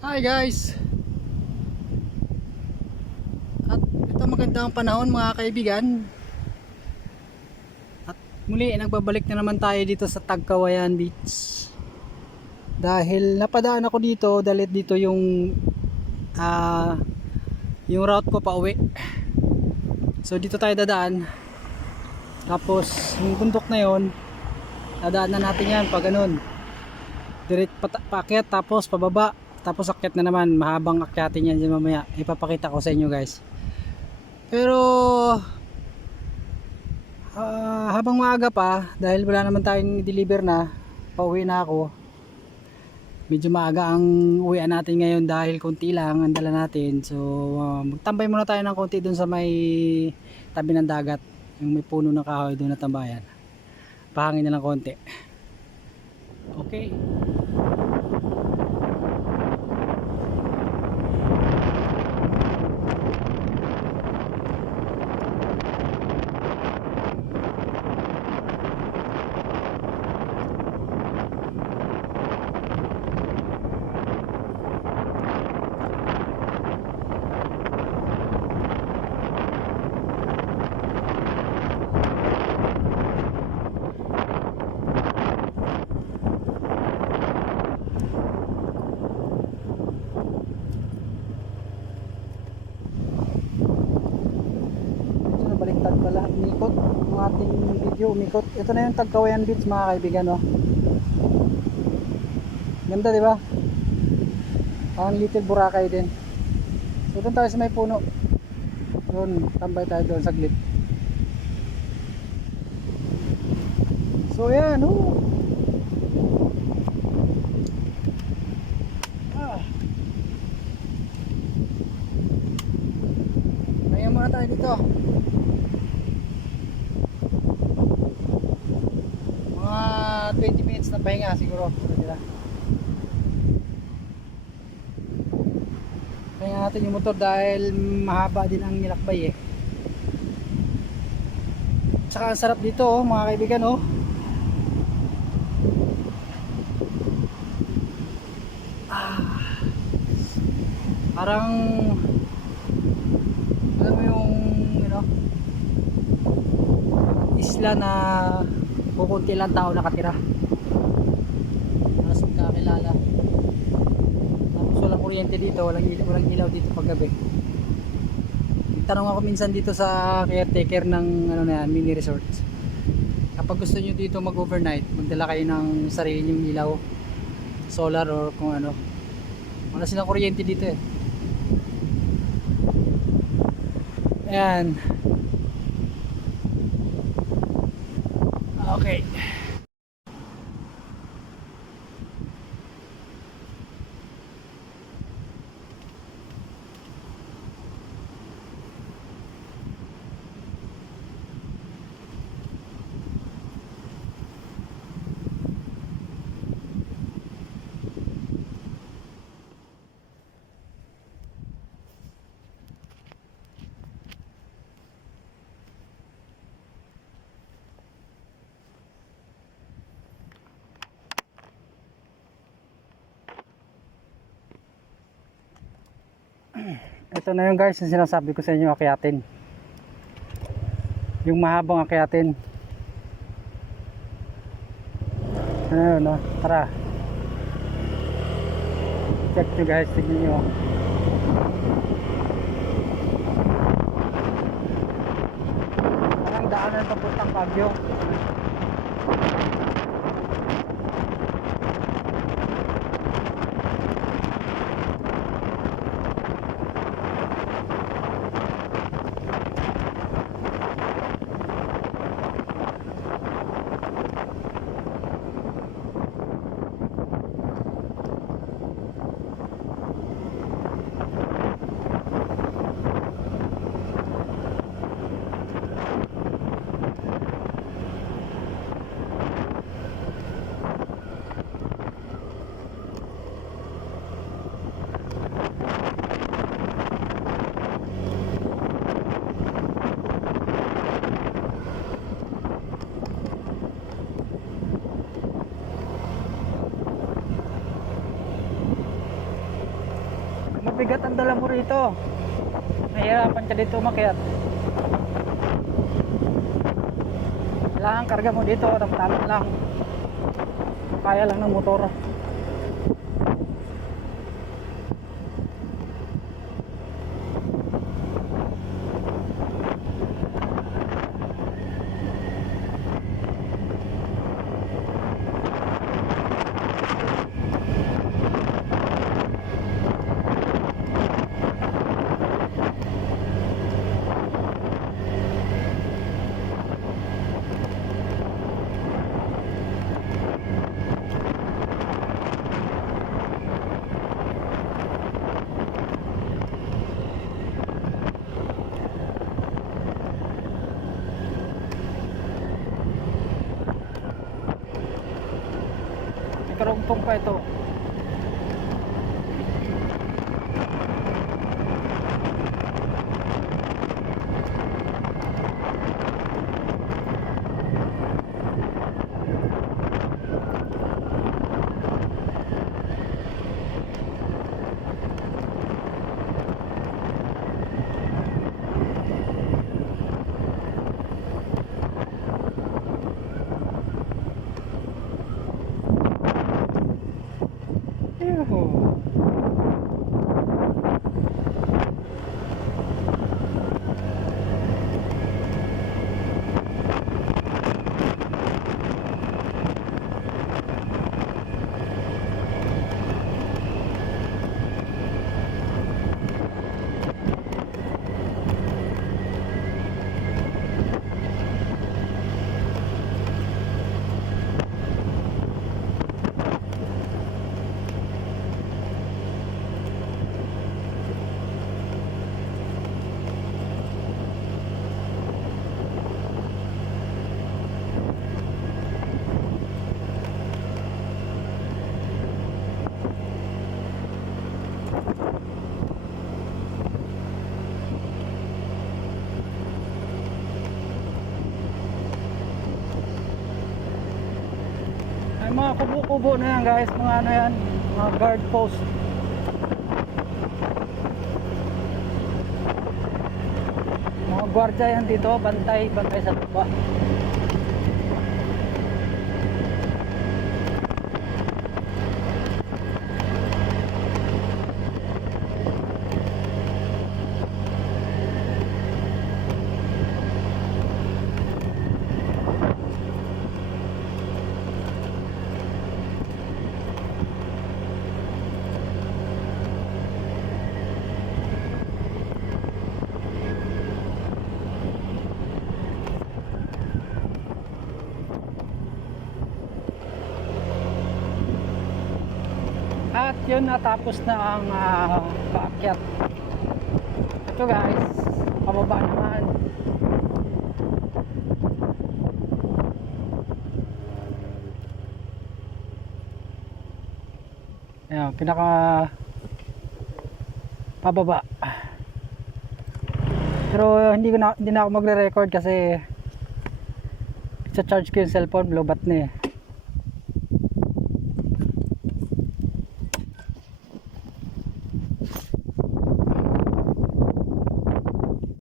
Hi guys! At ito magandang panahon mga kaibigan. At muli nagbabalik na naman tayo dito sa Tagkawayan Beach. Dahil napadaan ako dito, dahil dito yung ah yung route ko pa uwi. So dito tayo dadaan. Tapos yung bundok na yon, dadaan na natin yan pag ganun. Direct pata- paakyat tapos pababa tapos akyat na naman mahabang akyatin yan mamaya. Ipapakita ko sa inyo guys. Pero ah, habang maaga pa dahil wala naman tayong deliver na pauwi na ako. Medyo maaga ang uwian natin ngayon dahil konti lang ang dala natin. So ah, magtambay muna tayo ng konti dun sa may tabi ng dagat. Yung may puno ng kahoy doon na tambayan. Pahangin na lang konti. Okay Medyo nabaliktad pala. Umikot. Ang ating video umikot. Ito na yung Tagkawayan Beach mga kaibigan. Oh. Ganda di ba? Ang little Boracay din. So doon tayo sa may puno. Doon, tambay tayo doon saglit. So yan, oh. Ah. Pahinga muna tayo dito. Mga 20 minutes na pahinga siguro. Na. Pahinga natin yung motor dahil mahaba din ang nilakbay eh. Tsaka ang sarap dito oh, mga kaibigan oh. Ah. Parang alam mo yung you know, isla na kukunti lang tao nakatira magkakilala tapos walang kuryente dito walang, il- walang ilaw dito pag gabi tanong ako minsan dito sa caretaker ng ano na yan, mini resort. Kapag gusto nyo dito mag overnight magdala kayo ng sarili nyong ilaw solar or kung ano. Wala silang kuryente dito eh. Ayan. Okay. Ito na yung guys yung sinasabi ko sa inyo akyatin. Yung mahabang akyatin. Ano yun, no? Tara. Check nyo guys, tignan nyo. Parang daanan papuntang Baguio. Mabigat ang dala mo rito. Nahihirapan ka dito umakyat. Kailangan karga mo dito, tama lang. Kaya lang ng motor. May karungtong pa mga kubo-kubo na yan guys, mga ano yan, mga guard post. Mga gwardiya yan dito, bantay, bantay sa lupa. At yun natapos na ang uh, paakyat. Ito guys, pababa naman. Ayan, pinaka pababa. Pero hindi ko na hindi na ako magre-record kasi sa charge ko yung cellphone, lobat na eh.